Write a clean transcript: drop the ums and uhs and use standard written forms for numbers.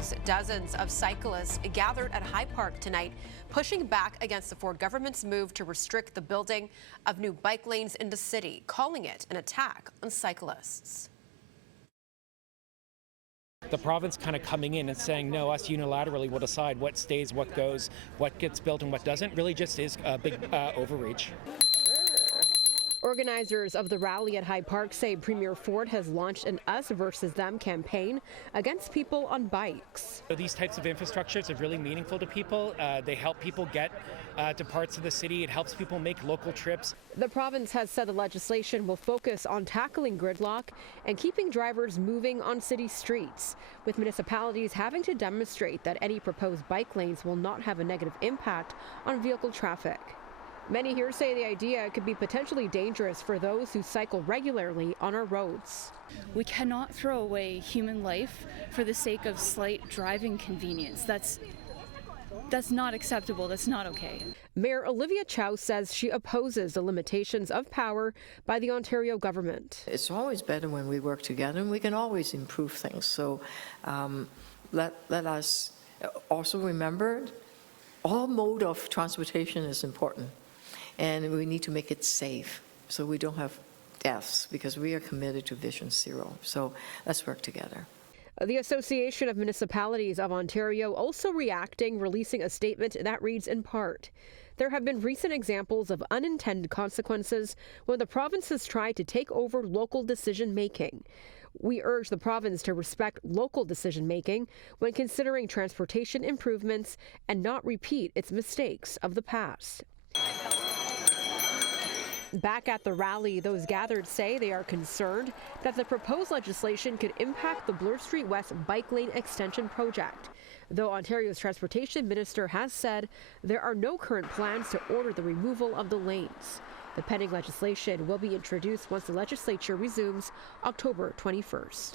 news. Dozens of cyclists gathered at High Park tonight, pushing back against the Ford government's move to restrict the building of new bike lanes in the city, calling it an attack on cyclists. The province kind of coming in and saying, no, us unilaterally will decide what stays, what goes, what gets built and what doesn't, really just is a big overreach. Organizers of the rally at High Park say Premier Ford has launched an Us versus Them campaign against people on bikes. So these types of infrastructures are really meaningful to people. They help people get to parts of the city. It helps people make local trips. The province has said the legislation will focus on tackling gridlock and keeping drivers moving on city streets, with municipalities having to demonstrate that any proposed bike lanes will not have a negative impact on vehicle traffic. Many here say the idea could be potentially dangerous for those who cycle regularly on our roads. We cannot throw away human life for the sake of slight driving convenience. That's not acceptable. That's not okay. Mayor Olivia Chow says she opposes the limitations of power by the Ontario government. It's always better when we work together, and we can always improve things. So let us also remember all mode of transportation is important. And we need to make it safe so we don't have deaths, because we are committed to Vision Zero. So let's work together. The Association of Municipalities of Ontario also reacting, releasing a statement that reads in part, there have been recent examples of unintended consequences when the province has tried to take over local decision making. We urge the province to respect local decision making when considering transportation improvements and not repeat its mistakes of the past. Back at the rally, those gathered say they are concerned that the proposed legislation could impact the Bloor Street West bike lane extension project, though Ontario's transportation minister has said there are no current plans to order the removal of the lanes. The pending legislation will be introduced once the legislature resumes October 21st.